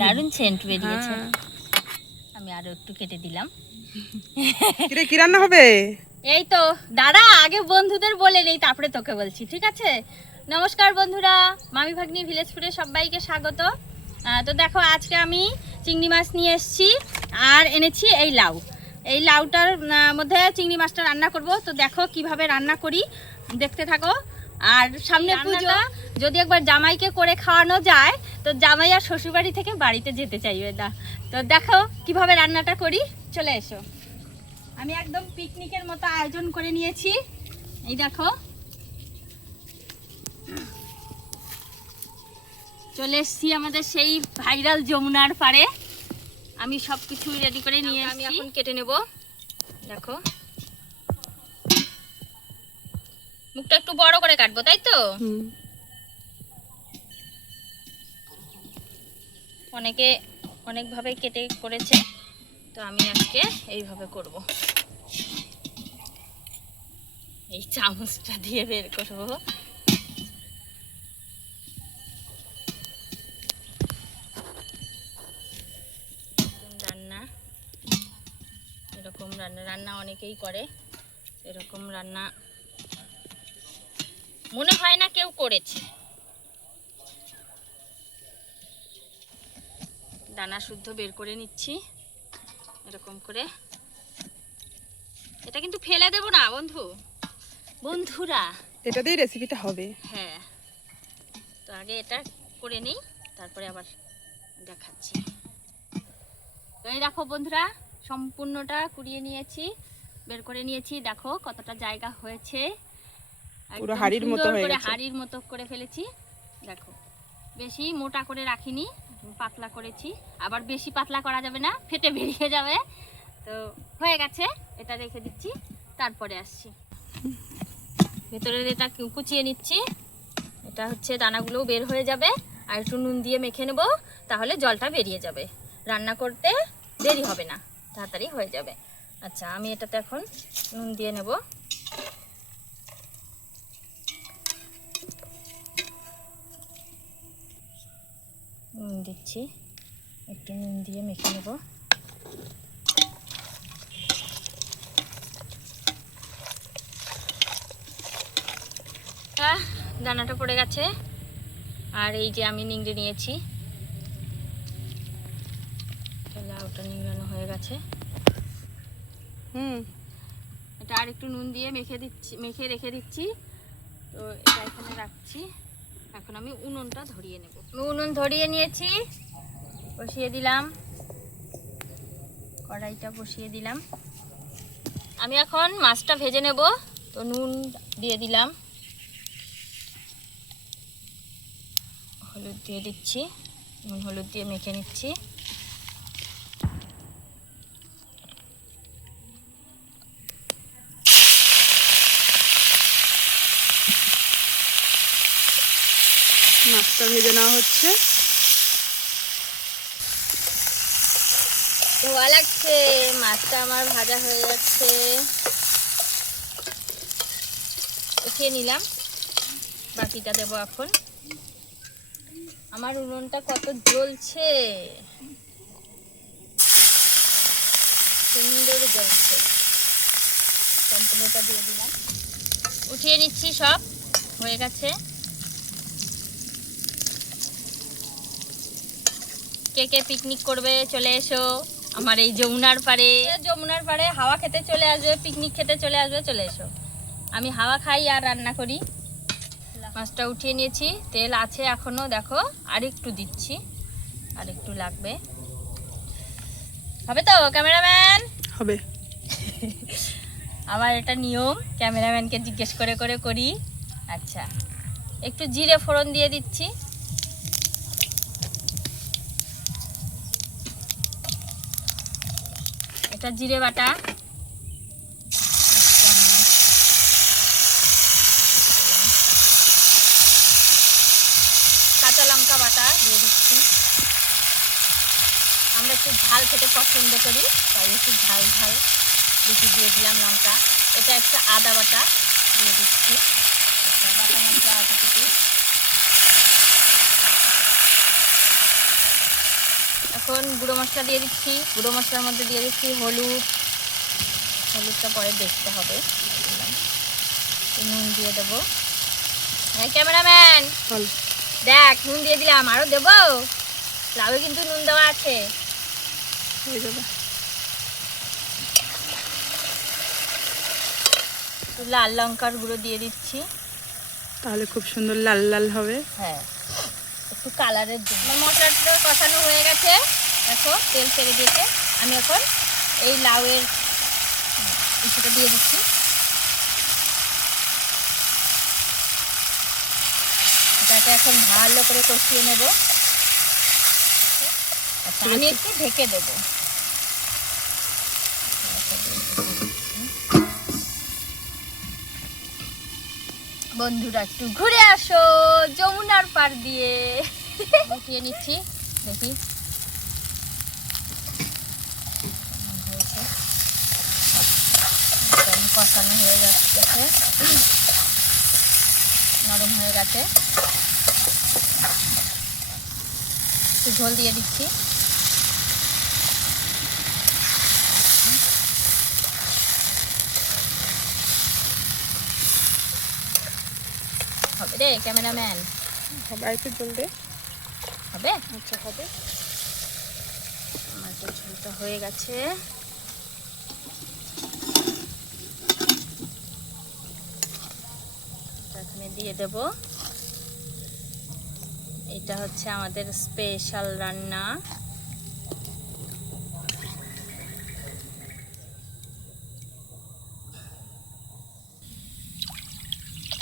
দারুণ সেন্ট বেরিয়েছে। হ্যাঁ। আমি আরও একটু কেটে দিলাম। কিরে কি রান্না হবে? এই তো দাদা আগে বন্ধুদের বলে নেই তারপরে তোকে বলছি ঠিক আছে? নমস্কার বন্ধুরা মামি ভাগ্নি ভিলেজ ফুডে সবাইকে স্বাগত। তো দেখো আজকে আমি চিংড়ি মাছ নিয়ে এসেছি আর এনেছি এই লাউ। এই লাউটার মধ্যে চিংড়ি মাছটা রান্না করব। তো দেখো কীভাবে রান্না করি। দেখতে থাকো। আর সামনে পুজো যদি একবার জামাইকে করে খাওয়ানো যায় তো জামাই আর শ্বশুরবাড়ি থেকে বাড়িতে যেতে চাইবে না। তো দেখো কীভাবে রান্নাটা করি চলে এসো। আমি একদম পিকনিকের মতো আয়োজন করে নিয়েছি। এই দেখো। চলে এসছি আমাদের সেই ভাইরাল যমুনার পারে আমি সব কিছু রেডি করে নিয়ে আমি এখন কেটে নেব। দেখো। মুখটা একটু বড় করে কাটবো তাই তো? অনেকে অনেকভাবে কেটে করেছে তো আমি আজকে এইভাবে করব। এই চামচটা দিয়ে বের করব। রান্না। এরকম রান্না রান্না অনেকেই করে। এরকম রান্না মনে হয় না কেউ করেছে। দানা শুদ্ধ বের করে নিচ্ছি। এরকম করে। এটা কিন্তু ফেলে দেব না বন্ধু। বন্ধুরা। এটা দিয়ে রেসিপিটা হবে। হ্যাঁ। তো আগে এটা করে নিই তারপরে আবার দেখাচ্ছি। তো এই দেখো বন্ধুরা সম্পূর্ণটা কুড়িয়ে নিয়েছি বের করে নিয়েছি। দেখো কতটা জায়গা হয়েছে। পুরো হাঁড়ির মতো হয়ে করে গেছে। হাড়ির মতো করে ফেলেছি। দেখো বেশি মোটা করে রাখিনি পাতলা করেছি। আবার বেশি পাতলা করা যাবে না ফেটে বেরিয়ে যাবে। তো হয়ে গেছে এটা রেখে দিচ্ছি তারপরে আসছি। ভেতরের এটা কুচিয়ে নিচ্ছি। এটা হচ্ছে দানাগুলোও বের হয়ে যাবে। আর একটু নুন দিয়ে মেখে নেব তাহলে জলটা বেরিয়ে যাবে। রান্না করতে দেরি হবে না তাড়াতাড়ি হয়ে যাবে। আচ্ছা আমি এটাতে এখন নুন দিয়ে নেব। নুন দিচ্ছি একটু নুন দিয়ে মেখে নেব। দানাটা পড়ে গেছে। আর এই যে আমি নিংড়ে নিয়েছি। লাউটা নিংড়ানো হয়ে গেছে। হুম, এটা আর একটু নুন দিয়ে মেখে দিচ্ছি, মেখে রেখে দিচ্ছি। তো এটা এখানে রাখছি। এখন আমি উনুনটা ধরিয়ে নেব। আমি উনুন ধরিয়ে নিয়েছি, বসিয়ে দিলাম। কড়াইটা বসিয়ে দিলাম। আমি এখন মাছটা ভেজে নেব, তো নুন দিয়ে দিলাম। হলুদ দিয়ে দিচ্ছি, নুন হলুদ দিয়ে মেখে নিচ্ছি। মাছটা ভেজে নেওয়া হচ্ছে। ধোয়া লাগছে, মাছটা আমার ভাজা হয়ে যাচ্ছে। উঠিয়ে নিলাম। বাকিটা দেবো এখন। আমার উনুনটা কত জ্বলছে। সুন্দর জ্বলছে। সম্পূর্ণটা দিয়ে দিলাম। উঠিয়ে নিচ্ছি সব, হয়ে গেছে। কে কে পিকনিক করবে চলে এসো। আমার এই যমুনার পাড়ে। যমুনার পাড়ে হাওয়া খেতে চলে আসবে পিকনিক খেতে চলে আসবে চলে এসো। আমি হাওয়া খাই আর রান্না করি। মাছটা উঠিয়ে নিয়েছি তেল আছে এখনও দেখো আর একটু দিচ্ছি আর একটু লাগবে। হবে তো ক্যামেরাম্যান? হবে। আমার এটা নিয়ম ক্যামেরাম্যানকে জিজ্ঞেস করে করে করি। আচ্ছা একটু জিরে ফোড়ন দিয়ে দিচ্ছি। এটা জিরে বাটা। কাঁচা লঙ্কা বাটা দিয়ে দিচ্ছি। আমরা একটু ঝাল খেতে পছন্দ করি, তাই একটু ঝাল ঝাল বেশি দিয়ে দিলাম লঙ্কা। এটা একটা আদা বাটা দিয়ে দিচ্ছি। বাটা মশলা কুটি এখন গুঁড়ো মশলা দিয়ে দিচ্ছি। গুঁড়ো মশলার মধ্যে দিয়ে দিচ্ছি হলুদ। হলুদটা পরে দেখতে হবে। নুন দিয়ে দেবো। হ্যাঁ ক্যামেরাম্যান! দেখ নুন দিয়ে দিলাম আরও দেবো? লাউয়ে কিন্তু নুন দেওয়া আছে। লাল লঙ্কার গুঁড়ো দিয়ে দিচ্ছি। তাহলে খুব সুন্দর লাল লাল হবে। হ্যাঁ। একটু কালারের জন্য। মশলাটা কষানো হয়ে গেছে। দেখো তেল ছেড়ে দিয়েছে। আমি এখন এই লাউয়ের কিছুটা দিয়ে দিচ্ছি। এটাকে এখন ভালো করে কষিয়ে নেব। আমি একটু ঢেকে দেবো। বন্ধুরা একটু ঘুরে আসো যমুনার পার দিয়ে। উঠিয়ে নিচ্ছি। দেখি হয়েছে। একদম কষানো হয়ে যাচ্ছে নরম হয়ে গেছে। একটু ঝোল দিয়ে দিচ্ছি। হবে রে ক্যামেরাম্যান। হবে আর একটু জল দে। হবে? আচ্ছা হবে। আমার তো ঝোলটা হয়ে গেছে। এখানে দিয়ে দেব। এটা হচ্ছে আমাদের স্পেশাল রান্না।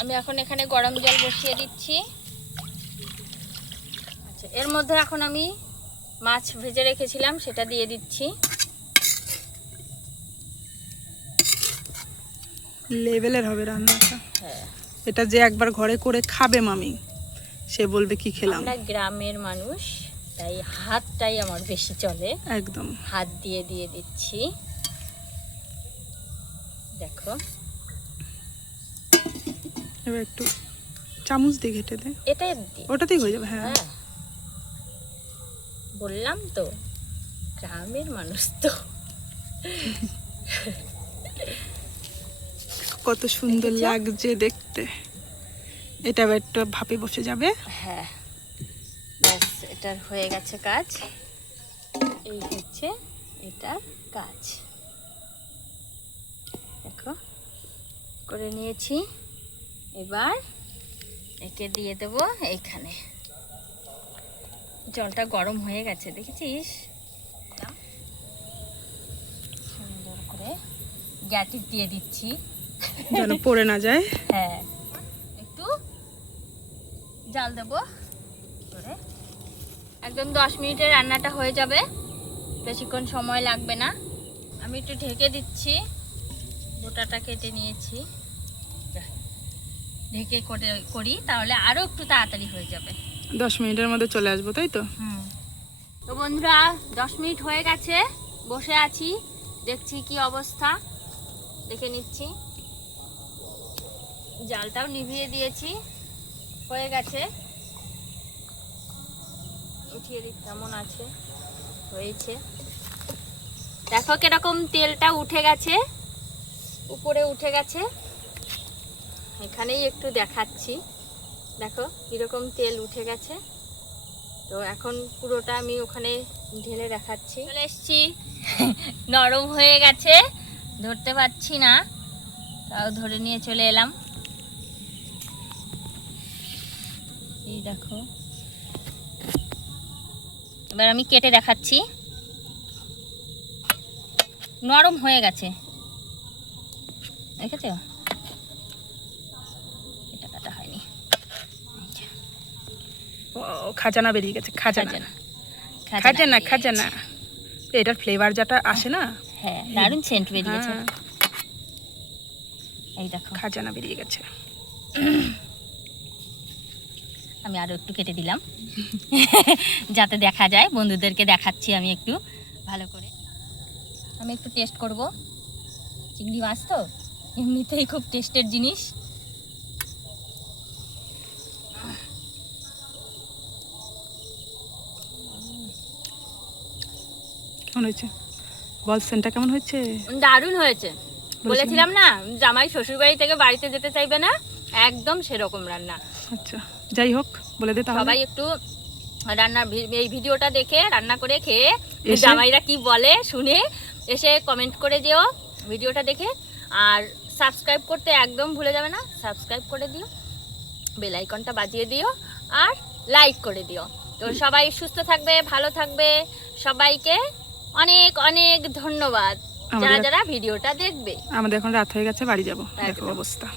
আমি এখন এখানে গরম জল বসিয়ে দিচ্ছি। আচ্ছা এর মধ্যে এখন আমি মাছ ভেজে রেখেছিলাম সেটা দিয়ে দিচ্ছি। লেভেলের হবে রান্নাটা। হ্যাঁ। এটা যে একবার ঘরে করে খাবে মামি সে বলবে কি খেলাম। আমরা গ্রামের মানুষ তাই হাতটাই আমার বেশি চলে। একদম। হাত দিয়ে দিয়ে দিচ্ছি। দেখো। এবার একটু চামচ দিয়ে ঘেটে দে। এটাই ওটাতেই হয়ে যাবে হ্যাঁ। হ্যাঁ। বললাম তো গ্রামের মানুষ তো। কত সুন্দর? লাগছে দেখতে এটা একটু ভাপে বসে যাবে। হ্যাঁ। ব্যাস, এটার হয়ে গেছে কাজ। এই হচ্ছে এটার কাজ। দেখো, করে নিয়েছি। এবার একে দিয়ে দেব এইখানে জলটা গরম হয়ে গেছে, দেখেছিস? সুন্দর করে গ্যাটিস দিয়ে দিচ্ছি। যেন পড়ে না যায়। হ্যাঁ। একটু জাল দেব। করে। একদম দশ মিনিটের রান্নাটা হয়ে যাবে। বেশিক্ষণ সময় লাগবে না। আমি একটু ঢেকে দিচ্ছি। গোটাটা কেটে নিয়েছি। ঢেকে করে করি তাহলে আরও একটু তাড়াতাড়ি হয়ে যাবে। দশ মিনিটের মধ্যে চলে আসব তাই তো? হুম। তো বন্ধুরা দশ মিনিট হয়ে গেছে। বসে আছি। দেখছি কি অবস্থা। দেখে নিচ্ছি। জালটাও নিভিয়ে দিয়েছি। হয়ে গেছে। উঠিয়ে দিই, কেমন আছে? হয়েছে। দেখো কীরকম তেলটা উঠে গেছে। উপরে উঠে গেছে। এখানেই একটু দেখাচ্ছি। দেখো কীরকম তেল উঠে গেছে। তো এখন পুরোটা আমি ওখানে ঢেলে দেখাচ্ছি। চলে এসছি। নরম হয়ে গেছে। ধরতে পারছি না। তাও ধরে নিয়ে চলে এলাম। এই দেখো। এবার আমি কেটে দেখাচ্ছি। নরম হয়ে গেছে। দেখেছ? এটা কাটা হয়নি। ও খাজানা বেরিয়ে গেছে খাজানা। খাজানা। খাজানা এটার ফ্লেভার যেটা আসে না? হ্যাঁ দারুণ সেন্ট বেরিয়েছে হ্যাঁ, এই দেখো। খাজানা বেরিয়ে গেছে। আমি আরও একটু কেটে দিলাম। যাতে দেখা যায় বন্ধুদেরকে দেখাচ্ছি আমি একটু ভালো করে। আমি একটু টেস্ট করব। চিংড়ি মাছ তো এমনিতেই খুব টেস্টের জিনিস। কেমন হয়েছে? বল সেন্টটা কেমন হয়েছে? দারুণ হয়েছে। বলেছিলাম না জামাই শ্বশুর বাড়ি থেকে বাড়িতে যেতে চাইবে না একদম সেরকম রান্না। আচ্ছা। যাই হোক বলে দে তাহলে। সবাই একটু রান্নার এই ভিডিওটা দেখে রান্না করে খেয়ে জামাইরা কি বলে শুনে এসে কমেন্ট করে দিও ভিডিওটা দেখে। আর সাবস্ক্রাইব করতে একদম ভুলে যাবে না সাবস্ক্রাইব করে দিও বেল আইকনটা বাজিয়ে দিও আর লাইক করে দিও। তো সবাই সুস্থ থাকবে ভালো থাকবে সবাইকে অনেক অনেক ধন্যবাদ। যারা যারা ভিডিওটা দেখবে। আমাদের এখন রাত হয়ে গেছে বাড়ি যাব। দেখো অবস্থা।